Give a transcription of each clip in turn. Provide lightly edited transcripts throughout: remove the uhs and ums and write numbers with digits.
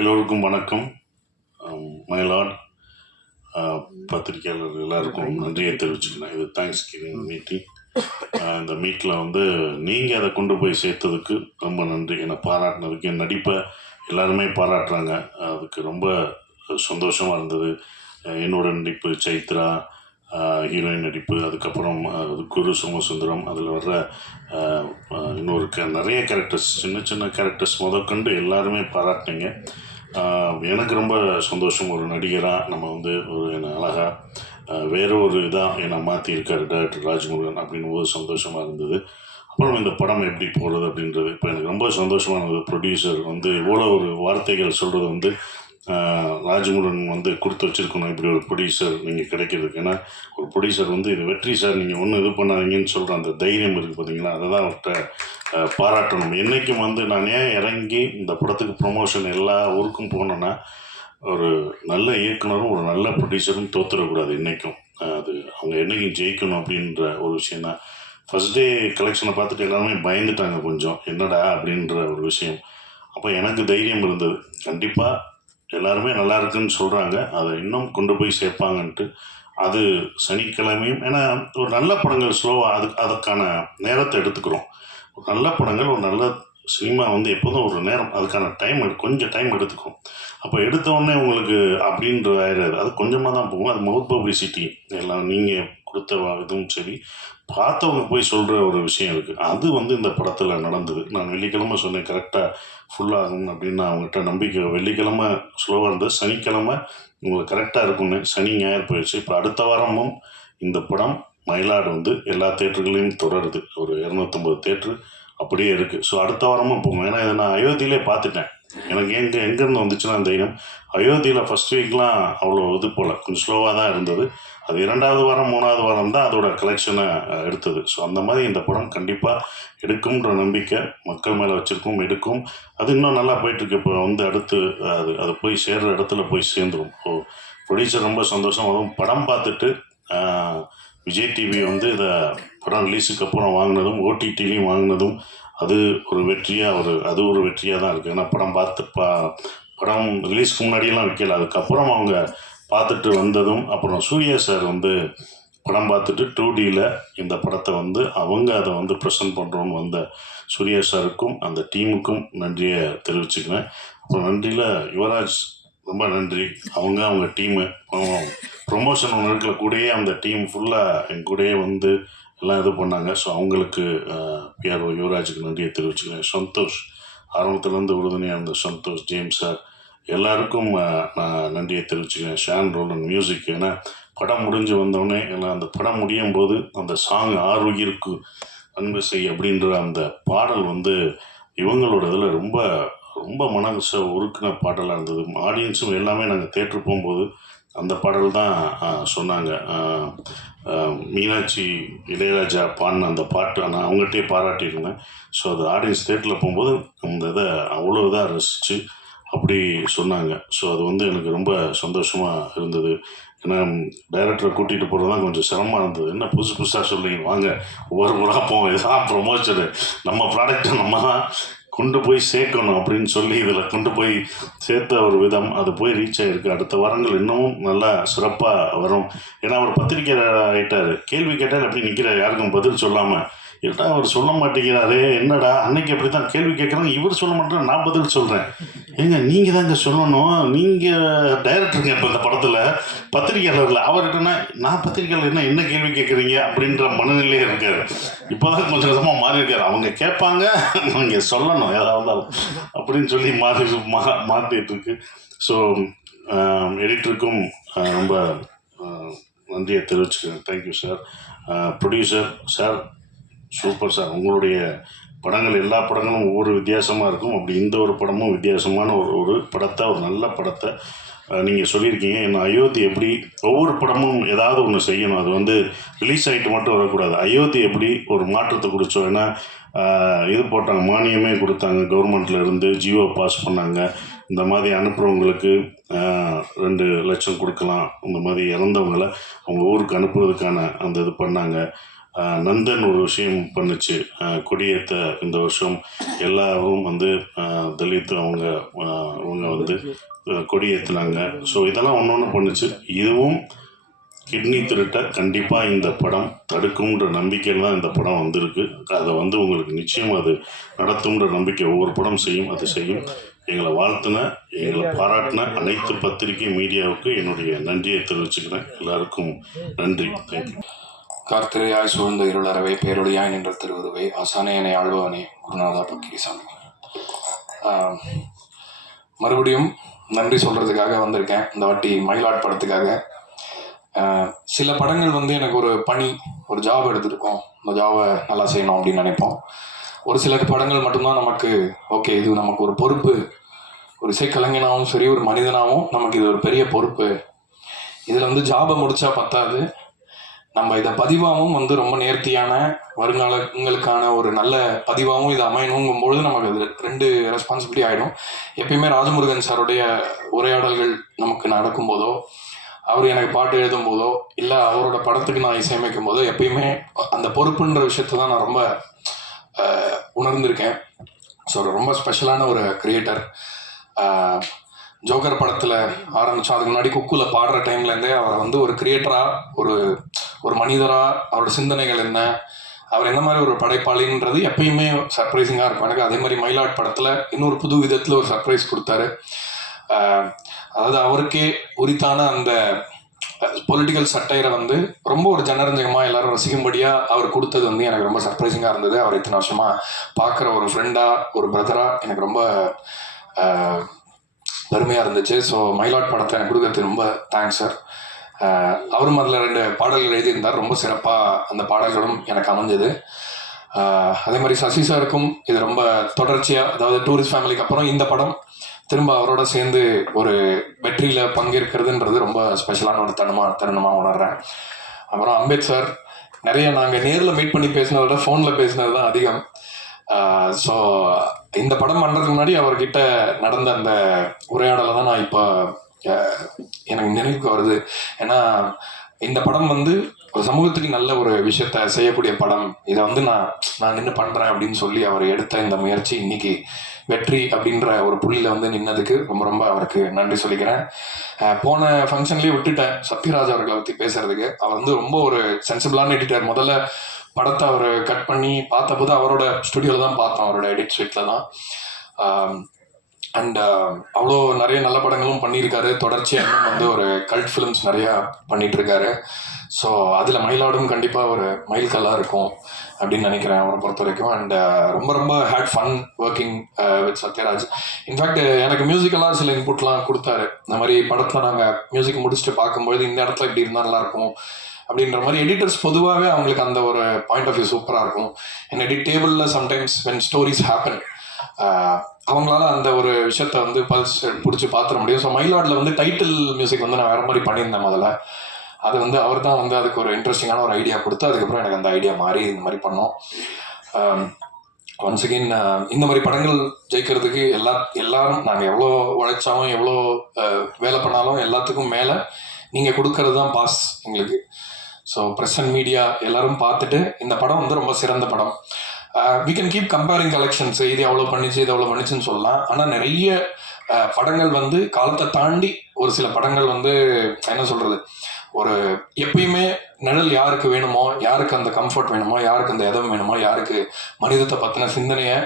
எல்லோருக்கும் வணக்கம். மயிலாட் பத்திரிகையாளர் எல்லாருக்கும் நன்றியை தெரிவிச்சுக்கிறேன். இது தேங்க்ஸ் கிவிங் மீட்டிங். இந்த மீட்டில் வந்து நீங்கள் அதை கொண்டு போய் சேர்த்ததுக்கு ரொம்ப நன்றி. என்னை பாராட்டினதுக்கு, என் நடிப்பை எல்லாருமே பாராட்டுறாங்க. அதுக்கு ரொம்ப சந்தோஷமாக இருந்தது. என்னோட நடிப்பு, சைத்ரா ஹீரோயின் நடிப்பு, அதுக்கப்புறம் குரு சோமசுந்தரம், அதில் வர்ற இன்னொரு நிறைய கேரக்டர்ஸ், சின்ன சின்ன கேரக்டர்ஸ் முதற்கொண்டு எல்லாருமே பாராட்டினீங்க. எனக்கு ரொம்ப சந்தோஷம். ஒரு நடிகராக நம்ம வந்து ஒரு என்னை அழகாக வேற ஒரு இதாக என்னை மாற்றியிருக்காரு டைரக்டர் ராஜ்முருகன் அப்படின்னும் போது சந்தோஷமாக இருந்தது. அப்புறம் இந்த படம் எப்படி போகிறது அப்படின்றது இப்போ எனக்கு ரொம்ப சந்தோஷமாக இருந்தது. ப்ரொடியூசர் வந்து இவ்வளோ ஒரு வார்த்தைகள் சொல்கிறது வந்து ராஜ்முருகன் வந்து கொடுத்து வச்சுருக்கணும். இப்படி ஒரு ப்ரொடியூசர் நீங்கள் கிடைக்கிறதுக்கு. ஏன்னா ஒரு ப்ரொடியூசர் வந்து இது வெற்றி சார், நீங்கள் ஒன்றும் இது பண்ணாதீங்கன்னு சொல்கிற அந்த தைரியம் இருக்குது பார்த்தீங்களா, அதை தான் அவர்கிட்ட பாராட்டணும். என்றைக்கும் வந்து நான் ஏன் இறங்கி இந்த படத்துக்கு ப்ரொமோஷன் எல்லா ஊருக்கும் போனேன்னா, ஒரு நல்ல இயக்குனரும் ஒரு நல்ல ப்ரொடியூசரும் தோற்றுடக்கூடாது என்றைக்கும். அது அவங்க என்றைக்கும் ஜெயிக்கணும் அப்படின்ற ஒரு விஷயம் தான். ஃபஸ்ட் டே கலெக்ஷனை பார்த்துட்டு எல்லாருமே பயந்துட்டாங்க கொஞ்சம், என்னடா அப்படின்ற ஒரு விஷயம். அப்போ எனக்கு தைரியம் இருந்தது, கண்டிப்பாக எல்லாருமே நல்லா இருக்குன்னு சொல்கிறாங்க, அதை இன்னும் கொண்டு போய் சேர்ப்பாங்கன்ட்டு. அது சனிக்கிழமையும், ஏன்னா ஒரு நல்ல படங்கள் ஸ்லோவாக அதுக்கான நேரத்தை எடுத்துக்கிறோம். ஒரு நல்ல படங்கள், ஒரு நல்ல சினிமா வந்து எப்போதும் ஒரு நேரம், அதுக்கான டைம் கொஞ்சம் டைம் எடுத்துக்கும். அப்போ எடுத்தோடனே உங்களுக்கு அப்படின்ற ஆயிடாது, அது கொஞ்சமாக தான் போகும். அது மவுத் பப்ளிசிட்டி எல்லாம் நீங்கள் கொடுத்த இதுவும் சரி, பார்த்தவங்க போய் சொல்கிற ஒரு விஷயம் இருக்குது. அது வந்து இந்த படத்தில் நடந்தது. நான் வெள்ளிக்கிழமை சொன்னேன் கரெக்டாக ஃபுல்லாகும் அப்படின்னு. அவங்ககிட்ட நம்பிக்கை, வெள்ளிக்கிழமை ஸ்லோவாக இருந்தது, சனிக்கிழமை உங்களுக்கு கரெக்டாக இருக்கும்னு. சனி ஞாயிறு போயிடுச்சு. இப்போ அடுத்த வாரமும் இந்த படம் மயிலாடு வந்து எல்லா தேட்டர்களையும் தொடருது. ஒரு 250 தேட்டரு அப்படியே இருக்குது. ஸோ அடுத்த வாரமும் போகும். ஏன்னா இதை நான் அயோத்தியிலே பார்த்துட்டேன். எனக்கு எங்கேருந்து வந்துச்சுன்னா தைரியம், அயோத்தியில் ஃபஸ்ட் வீக்லாம் அவ்வளோ இது போல் கொஞ்சம் ஸ்லோவாக தான் இருந்தது. அது 2வது வாரம் 3வது வாரம் தான் அதோட கலெக்ஷனை எடுத்தது. ஸோ அந்த மாதிரி இந்த படம் கண்டிப்பாக எடுக்கும்ன்ற நம்பிக்கை மக்கள் மேலே வச்சுருக்கும், எடுக்கும். அது இன்னும் நல்லா போயிட்டுருக்கு. இப்போ வந்து அடுத்து அது போய் சேர்கிற இடத்துல போய் சேர்ந்துடும். ஸோ ப்ரொடியூசர் ரொம்ப சந்தோஷம். அதுவும் படம் பார்த்துட்டு விஜய் டிவி வந்து இதை படம் ரிலீஸுக்கு அப்புறம் வாங்கினதும், ஓடிடிலையும் வாங்கினதும், அது ஒரு வெற்றியாக அது ஒரு வெற்றியாக தான் இருக்குது. ஏன்னா படம் பார்த்து படம் ரிலீஸ்க்கு முன்னாடியெல்லாம் வைக்கல, அதுக்கப்புறம் அவங்க பார்த்துட்டு வந்ததும், அப்புறம் சூர்யா சார் வந்து படம் பார்த்துட்டு 2Dயில் இந்த படத்தை வந்து அவங்க அதை வந்து ப்ரெசென்ட் பண்ணுறோன்னு வந்த சூர்யா சாருக்கும் அந்த டீமுக்கும் நன்றியை தெரிவிச்சுக்கிறேன். அப்புறம் நன்றியில் யுவராஜ் ரொம்ப நன்றி. அவங்க டீமு ப்ரொமோஷன் ஒன்று இருக்கிற கூடயே அந்த டீம் ஃபுல்லாக என் கூடயே வந்து எல்லாம் இது பண்ணாங்க. ஸோ அவங்களுக்கு பிஆர்ஓ யுவராஜுக்கு நன்றியை தெரிவிச்சுக்கிறேன். சந்தோஷ் ஆரம்பத்துலேருந்து உறுதுணையாக இருந்த சந்தோஷ், ஜேம்ஸ் சார், எல்லாருக்கும் நான் நன்றியை தெரிவிச்சுக்கிறேன். ஷான் ரோலன் மியூசிக். ஏன்னா படம் முடிஞ்சு வந்தோடனே, ஏன்னா அந்த படம் முடியும் போது அந்த சாங் ஆறுயிருக்கு அன்பு செய் அப்படின்ற அந்த பாடல் வந்து இவங்களோட இதில் ரொம்ப ரொம்ப மனசை உருக்கின பாடலாக இருந்தது. ஆடியன்ஸும் எல்லாமே நாங்கள் தேட்டரு போகும்போது அந்த பாடல் தான் சொன்னாங்க. மீனாட்சி இளையராஜா பாடின அந்த பாட்டு நான் அவங்ககிட்டயே பாராட்டியிருந்தேன். ஸோ அது ஆடியன்ஸ் தேட்டரில் போகும்போது அந்த இதை அவ்வளோ இதாக ரசித்து அப்படி சொன்னாங்க. ஸோ அது வந்து எனக்கு ரொம்ப சந்தோஷமாக இருந்தது. ஏன்னா டைரக்டரை கூட்டிகிட்டு போகிறது தான் கொஞ்சம் சிரமமாக இருந்தது. என்ன புதுசு புதுசாக சொல்லிங்க, வாங்க ஒவ்வொரு ஊராக போவோம், இதுதான் ப்ரொமோஷனு, நம்ம ப்ராடக்டை நம்ம தான் கொண்டு போய் சேர்க்கணும் அப்படின்னு சொல்லி இதில் கொண்டு போய் சேர்த்த ஒரு விதம், அது போய் ரீச் ஆகிருக்கு. அடுத்த வாரங்கள் இன்னமும் நல்லா சிறப்பாக வரும். ஏன்னா அவர் பத்திரிக்கையாளர் ஆகிட்டார். கேள்வி கேட்டால் எப்படி நிற்கிறார், யாருக்கும் பதில் சொல்லாமல். ஏட்டா அவர் சொல்ல மாட்டேங்கிறாரு, என்னடா அன்னைக்கு அப்படி தான் கேள்வி கேட்குறாங்க, இவர் சொல்ல மாட்டேன், நான் பதில் சொல்கிறேன். ஏங்க நீங்கள் தாங்க சொல்லணும், நீங்கள் டைரக்டருங்க இப்போ இந்த படத்தில், பத்திரிக்கையாளரில். அவர்கிட்டனா நான் பத்திரிக்கையாளர் என்ன கேள்வி கேட்குறீங்க அப்படின்ற மனநிலையே இருக்கார். இப்போ தான் கொஞ்சம் கொஞ்சமாக மாறி இருக்கார். அவங்க கேட்பாங்க, நீங்கள் சொல்லணும் ஏதாவது அப்படின்னு சொல்லி மாற்றிட்டு இருக்கு. ஸோ எடிட்டருக்கும் ரொம்ப நன்றியை தெரிவிச்சுக்கிறேன். Thank you sir. Producer sir, super sir. உங்களுடைய படங்கள் எல்லா படங்களும் ஒவ்வொரு வித்தியாசமாக இருக்கும். அப்படி இந்த ஒரு படமும் வித்தியாசமான ஒரு படத்தை, ஒரு நல்ல படத்தை நீங்கள் சொல்லியிருக்கீங்க. என்ன அயோத்தி எப்படி ஒவ்வொரு படமும் ஏதாவது ஒன்று செய்யணும், அது வந்து ரிலீஸ் ஆகிட்டு மட்டும் வரக்கூடாது. அயோத்தி எப்படி ஒரு மாற்றத்தை கொடுத்தோம். ஏன்னா இது போட்டாங்க, மானியமே கொடுத்தாங்க கவர்மெண்ட்டில் இருந்து, ஜியோ பாஸ் பண்ணாங்க. இந்த மாதிரி அனுப்புகிறவங்களுக்கு 2 லட்சம் கொடுக்கலாம். இந்த மாதிரி இறந்தவங்களை அவங்க ஊருக்கு அனுப்புறதுக்கான அந்த இது பண்ணாங்க. நந்தன் ஒரு விஷயம் பண்ணுச்சு, கொடியேற்ற இந்த வருஷம் எல்லாரும் வந்து தலித் அவங்க வந்து கொடியேற்றினாங்க. ஸோ இதெல்லாம் ஒன்று ஒன்று பண்ணுச்சு. இதுவும் கிட்னி திருட்டை கண்டிப்பாக இந்த படம் தடுக்கும்ன்ற நம்பிக்கையில் தான் இந்த படம் வந்திருக்கு. அதை வந்து உங்களுக்கு நிச்சயம் அது நடத்தும்ன்ற நம்பிக்கை ஒவ்வொரு படம் செய்யும், அது செய்யும். எங்களை வாழ்த்தின, எங்களை பாராட்டின அனைத்து பத்திரிகை மீடியாவுக்கு என்னுடைய நன்றியை தெரிவிச்சுக்கிறேன். எல்லாருக்கும் நன்றி. தேங்க்யூ. கார்த்திரையாய் சூழ்ந்த இருளறவை பேரொழியாய் நின்ற திருவுருவை ஆசானே என்னை ஆழ்பவனே குருநாதா பக்கிரிசாமி. மறுபடியும் நன்றி சொல்கிறதுக்காக வந்திருக்கேன். இந்த வாட்டி மயிலாட் படத்துக்காக. சில படங்கள் வந்து எனக்கு ஒரு ஜாப் எடுத்துருக்கோம், இந்த ஜாபை நல்லா செய்யணும் அப்படின்னு நினைப்போம். ஒரு சில படங்கள் மட்டும்தான் நமக்கு ஓகே, இது நமக்கு ஒரு பொறுப்பு, ஒரு இசைக்கலைஞனாகவும் சரி ஒரு மனிதனாகவும் நமக்கு இது ஒரு பெரிய பொறுப்பு. இதில் வந்து ஜாபை முடித்தா பத்தாது, நம்ம இதை பதிவாகவும் வந்து ரொம்ப நேர்த்தியான வருங்காலங்களுக்கான ஒரு நல்ல பதிவாகவும் இது அமையணுங்கும்பொழுது நமக்கு அது 2 ரெஸ்பான்சிபிலிட்டி ஆகிடும். எப்பயுமே ராஜமுருகன் சாருடைய உரையாடல்கள் நமக்கு நடக்கும்போதோ, அவர் எனக்கு பாட்டு எழுதும் போதோ, இல்லை அவரோட படத்துக்கு நான் இசையமைக்கும் போதோ எப்பயுமே அந்த பொறுப்புன்ற விஷயத்தை தான் நான் ரொம்ப உணர்ந்திருக்கேன். ஸோ ரொம்ப ஸ்பெஷலான ஒரு கிரியேட்டர். ஜோக்கர் படத்தில் ஆரம்பித்தோம், அதுக்கு முன்னாடி குக்குவில் பாடுற டைம்லேருந்தே அவரை வந்து ஒரு கிரியேட்டராக, ஒரு மனிதராக, அவரோட சிந்தனைகள் என்ன, அவர் என்ன மாதிரி ஒரு படைப்பாளின்றது எப்பயுமே சர்ப்ரைசிங்காக இருக்கும் எனக்கு. அதே மாதிரி மயிலாட் படத்தில் இன்னொரு புது விதத்தில் ஒரு சர்ப்ரைஸ் கொடுத்தாரு. அதாவது அவருக்கே உரித்தான அந்த பொலிட்டிக்கல் சட்டையரை வந்து ரொம்ப ஒரு ஜனரஞ்சகமாக எல்லாரும் ரசிக்கும்படியாக அவர் கொடுத்தது வந்து எனக்கு ரொம்ப சர்ப்ரைசிங்காக இருந்தது. அவர் இத்தனை வருஷமாக பார்க்குற ஒரு ஃப்ரெண்டாக, ஒரு பிரதராக எனக்கு ரொம்ப பெருமையாக இருந்துச்சு. ஸோ மயிலாட் படத்தை எனக்கு கொடுக்கறது ரொம்ப தேங்க்ஸ் சார். அவரும் அதில் 2 பாடல்கள் எழுதியிருந்தார், ரொம்ப சிறப்பாக அந்த பாடல்களும் எனக்கு அமைஞ்சது. அதே மாதிரி சசி சாருக்கும் இது ரொம்ப தொடர்ச்சியாக, அதாவது டூரிஸ்ட் ஃபேமிலிக்கு அப்புறம் இந்த படம் திரும்ப அவரோட சேர்ந்து ஒரு வெற்றியில் பங்கேற்கிறதுன்றது ரொம்ப ஸ்பெஷலான ஒரு தருணமாக உணர்றேன். அப்புறம் அம்பேத் சார், நிறைய நாங்கள் நேரில் மீட் பண்ணி பேசினதை விட ஃபோனில் பேசினது தான் அதிகம். ஸோ இந்த படம் பண்ணுறதுக்கு முன்னாடி அவர்கிட்ட நடந்த அந்த உரையாடலை தான் நான் இப்போ எனக்கு நினைவுக்கு வருது. ஏன்னா இந்த படம் வந்து ஒரு சமூகத்துக்கு நல்ல ஒரு விஷயத்த செய்யக்கூடிய படம். இதை வந்து நான் நின்று பண்ணுறேன் அப்படின்னு சொல்லி அவர் எடுத்த இந்த முயற்சி இன்னைக்கு வெற்றி அப்படின்ற ஒரு புள்ளியில் வந்து நின்னதுக்கு ரொம்ப ரொம்ப அவருக்கு நன்றி சொல்லிக்கிறேன். போன ஃபங்க்ஷன்லேயே விட்டுட்டேன் சத்யராஜ் அவர்களை பற்றி பேசுறதுக்கு. அவர் வந்து ரொம்ப ஒரு சென்சிபிளான எடிட்டர். முதல்ல படத்தை அவர் கட் பண்ணி பார்த்தபோது அவரோட ஸ்டுடியோவில் தான் பார்த்தோம், அவரோட எடிட் ஸ்வீட்டில் தான். அண்ட் அவ்வளோ நிறைய நல்ல படங்களும் பண்ணியிருக்காரு. தொடர்ச்சியாக இன்னும் வந்து ஒரு கல்ட் ஃபிலிம்ஸ் நிறையா பண்ணிகிட்ருக்காரு. ஸோ அதில் மயிலாடும் கண்டிப்பாக ஒரு மைல்கல்லாக இருக்கும் அப்படின்னு நினைக்கிறேன் அவரை பொறுத்த வரைக்கும். அண்ட் ரொம்ப ரொம்ப had fun working with Sathyaraj. In fact எனக்கு மியூசிக்கலாக சில இன்புட்லாம் கொடுத்தாரு. இந்த மாதிரி படத்தில் நாங்கள் மியூசிக் முடிச்சுட்டு பார்க்கும்போது இந்த இடத்துல இப்படி இருந்தால் நல்லாயிருக்கும் அப்படின்ற மாதிரி. எடிட்டர்ஸ் பொதுவாகவே அவங்களுக்கு அந்த ஒரு பாயிண்ட் ஆஃப் வியூ சூப்பராக இருக்கும். என் எடிட் டேபிளில் சம்டைம்ஸ் வென் ஸ்டோரிஸ் ஹேப்பன் அவங்களால அந்த ஒரு விஷயத்த வந்து பல்ஸ் பிடிச்சி பார்த்துட முடியும். ஸோ மயிலாடில் வந்து டைட்டில் மியூசிக் வந்து நான் வேறு மாதிரி பண்ணியிருந்தேன் முதல்ல. அது வந்து அவர் தான் வந்து அதுக்கு ஒரு இன்ட்ரெஸ்டிங்கான ஒரு ஐடியா கொடுத்து அதுக்கப்புறம் எனக்கு அந்த ஐடியா மாறி இந்த மாதிரி பண்ணோம். ஒன்ஸ் அகெயின் இந்த மாதிரி படங்கள் ஜெயிக்கிறதுக்கு எல்லாரும் நாங்கள் எவ்வளோ உழைச்சாலும் எவ்வளோ வேலை பண்ணாலும் எல்லாத்துக்கும் மேலே நீங்கள் கொடுக்கறது தான் பாஸ் எங்களுக்கு. ஸோ ப்ரெஸ் அண்ட் மீடியா எல்லாரும் பார்த்துட்டு இந்த படம் வந்து ரொம்ப சிறந்த படம். We can keep comparing collections, இது எவ்வளோ பண்ணிச்சு இது எவ்வளோ பண்ணிச்சுன்னு சொல்லலாம். ஆனால் நிறைய படங்கள் வந்து காலத்தை தாண்டி ஒரு சில படங்கள் வந்து என்ன சொல்கிறது, ஒரு எப்பயுமே நிழல் யாருக்கு வேணுமோ, யாருக்கு அந்த கம்ஃபர்ட் வேணுமோ, யாருக்கு அந்த இதம் வேணுமோ, யாருக்கு மனிதத்தை பற்றின சிந்தனையை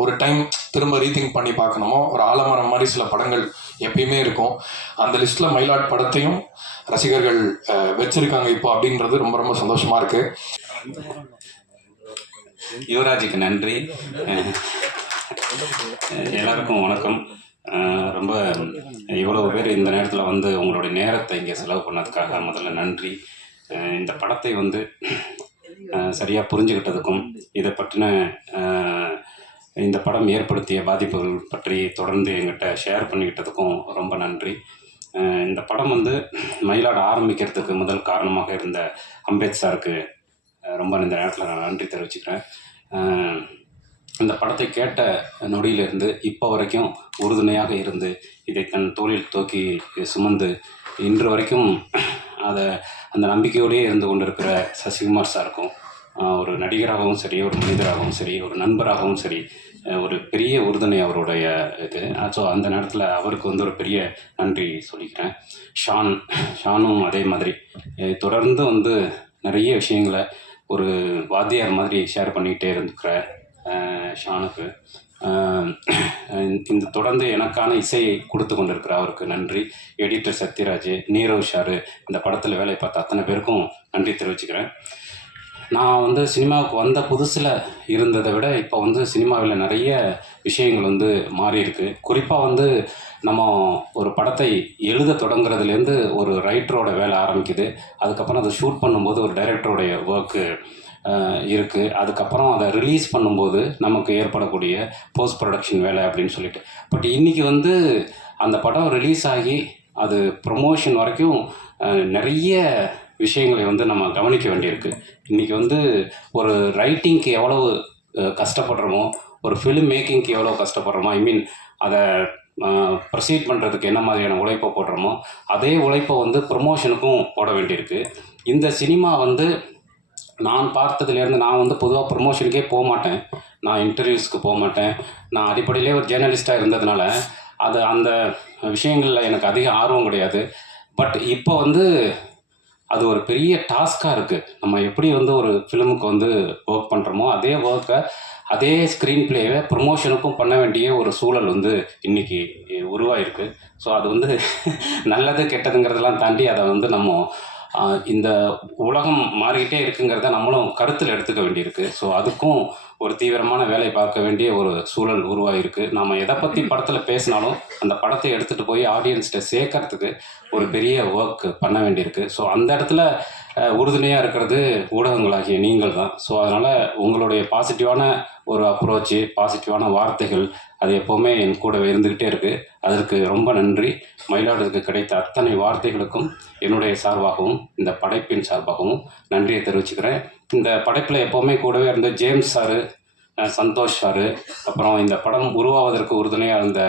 ஒரு டைம் திரும்ப ரீதிங்க் பண்ணி பார்க்கணுமோ, ஒரு ஆலமரம் மாதிரி சில படங்கள் எப்பயுமே இருக்கும். அந்த லிஸ்ட்டில் மயிலாட் படத்தையும் ரசிகர்கள் வச்சிருக்காங்க இப்போ அப்படின்றது ரொம்ப ரொம்ப சந்தோஷமாக இருக்குது. யுவராஜுக்கு நன்றி. எல்லாருக்கும் வணக்கம். ரொம்ப இவ்வளோ பேர் இந்த நேரத்தில் வந்து உங்களுடைய நேரத்தை இங்கே செலவு பண்ணதுக்காக முதல்ல நன்றி. இந்த படத்தை வந்து சரியாக புரிஞ்சுக்கிட்டதுக்கும் இதை பற்றின இந்த படம் ஏற்படுத்திய பாதிப்புகள் பற்றி தொடர்ந்து எங்கிட்ட ஷேர் பண்ணிக்கிட்டதுக்கும் ரொம்ப நன்றி. இந்த படம் வந்து மயிலாட ஆரம்பிக்கிறதுக்கு முதல் காரணமாக இருந்த அம்பேத் சாருக்கு ரொம்ப இந்த நேரத்தில் நான் நன்றி தெரிவிச்சுக்கிறேன். இந்த படத்தை கேட்ட நொடியிலிருந்து இப்போ வரைக்கும் உறுதுணையாக இருந்து இதை தன் தோளில் தூக்கி சுமந்து இன்று வரைக்கும் அந்த நம்பிக்கையோடையே இருந்து கொண்டிருக்கிற சசிகுமார் சாருக்கும் ஒரு நடிகராகவும் சரி, ஒரு மனிதராகவும் சரி, ஒரு நண்பராகவும் சரி, ஒரு பெரிய உறுதுணை அவருடைய இது. ஸோ அந்த நேரத்தில் அவருக்கு வந்து ஒரு பெரிய நன்றி சொல்லிக்கிறேன். ஷானும் அதே மாதிரி தொடர்ந்து வந்து நிறைய விஷயங்களை ஒரு வாத்தியார் மாதிரி ஷேர் பண்ணிக்கிட்டே இருக்கிற ஷானுக்கு இந்த தொடர்ந்து எனக்கான இசையை கொடுத்து கொண்டிருக்கிற அவருக்கு நன்றி. எடிட்டர் சத்யராஜ், நீரவ் ஷாரு, இந்த படத்தில் வேலை பார்த்த அத்தனை பேருக்கும் நன்றி தெரிவிச்சுக்கிறேன். நான் வந்து சினிமாவுக்கு வந்த புதுசில் இருந்ததை விட இப்போ வந்து சினிமாவில் நிறைய விஷயங்கள் வந்து மாறி இருக்கு. குறிப்பாக வந்து நம்ம ஒரு படத்தை எழுத தொடங்குறதுலேருந்து ஒரு ரைட்டரோட வேலை ஆரம்பிக்குது. அதுக்கப்புறம் அதை ஷூட் பண்ணும்போது ஒரு டைரக்டருடைய ஒர்க்கு இருக்குது. அதுக்கப்புறம் அதை ரிலீஸ் பண்ணும்போது நமக்கு ஏற்படக்கூடிய போஸ்ட் ப்ரொடக்ஷன் வேலை அப்படின்னு சொல்லிட்டு. பட் இன்றைக்கி வந்து அந்த படம் ரிலீஸ் ஆகி அது ப்ரொமோஷன் வரைக்கும் நிறைய விஷயங்களை வந்து நம்ம கவனிக்க வேண்டியிருக்கு. இன்றைக்கி வந்து ஒரு ரைட்டிங்க்கு எவ்வளவு கஷ்டப்படுறோமோ, ஒரு ஃபிலிம் மேக்கிங்க்கு எவ்வளோ கஷ்டப்படுறோமோ, ஐ மீன் அதை ப்ரொசீட் பண்ணுறதுக்கு என்ன மாதிரியான உழைப்பை போடுறோமோ, அதே உழைப்பை வந்து ப்ரொமோஷனுக்கும் போட வேண்டியிருக்கு. இந்த சினிமா வந்து நான் பார்த்ததுலேருந்து, நான் வந்து பொதுவாக ப்ரொமோஷனுக்கே போக மாட்டேன், நான் இன்டர்வியூஸ்க்கு போக மாட்டேன். நான் அடிப்படையிலே ஒரு ஜேர்னலிஸ்ட்டாக இருந்ததுனால அந்த விஷயங்களில் எனக்கு அதிக ஆர்வம் கிடையாது. பட் இப்போ வந்து அது ஒரு பெரிய டாஸ்காக இருக்குது. நம்ம எப்படி வந்து ஒரு ஃபிலிமுக்கு வந்து ஒர்க் பண்ணுறோமோ, அதே ஒர்க்கை, அதே ஸ்க்ரீன் பிளேவை ப்ரொமோஷனுக்கும் பண்ண வேண்டிய ஒரு சூழல் வந்து இன்றைக்கி உருவாயிருக்கு. ஸோ அது வந்து நல்லது கெட்டதுங்கிறதெல்லாம் தாண்டி அதை வந்து நம்ம இந்த உலகம் மாறிக்கிட்டே இருக்குங்கிறத நம்மளும் கருத்தில் எடுத்துக்க வேண்டியிருக்கு. ஸோ அதுக்கும் ஒரு தீவிரமான வேலை பார்க்க வேண்டிய ஒரு சூழல் உருவாகிருக்கு. நாம் எதை பற்றி படத்தில் பேசினாலும் அந்த படத்தை எடுத்துகிட்டு போய் ஆடியன்ஸ்கிட்ட சேர்க்கறதுக்கு ஒரு பெரிய ஒர்க் பண்ண வேண்டியிருக்கு. ஸோ அந்த இடத்துல உறுதுணையாக இருக்கிறது ஊடகங்களாகிய நீங்கள் தான். ஸோ அதனால் உங்களுடைய பாசிட்டிவான ஒரு அப்ரோச்சு, பாசிட்டிவான வார்த்தைகள், அது எப்போவுமே என் கூடவே இருந்துக்கிட்டே இருக்குது. அதற்கு ரொம்ப நன்றி. மயிலாடுதுறைக்கு கிடைத்த அத்தனை வார்த்தைகளுக்கும் என்னுடைய சார்பாகவும் இந்த படைப்பின் சார்பாகவும் நன்றியை தெரிவிச்சுக்கிறேன். இந்த படைப்பில் எப்போவுமே கூடவே இருந்த ஜேம்ஸ் சாரு, சந்தோஷ் சாரு, அப்புறம் இந்த படம் உருவாவதற்கு உறுதுணையாக இருந்த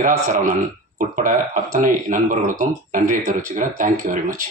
இரா சரவணன் உட்பட அத்தனை நண்பர்களுக்கும் நன்றியை தெரிவிச்சுக்கிறேன். Thank you very much.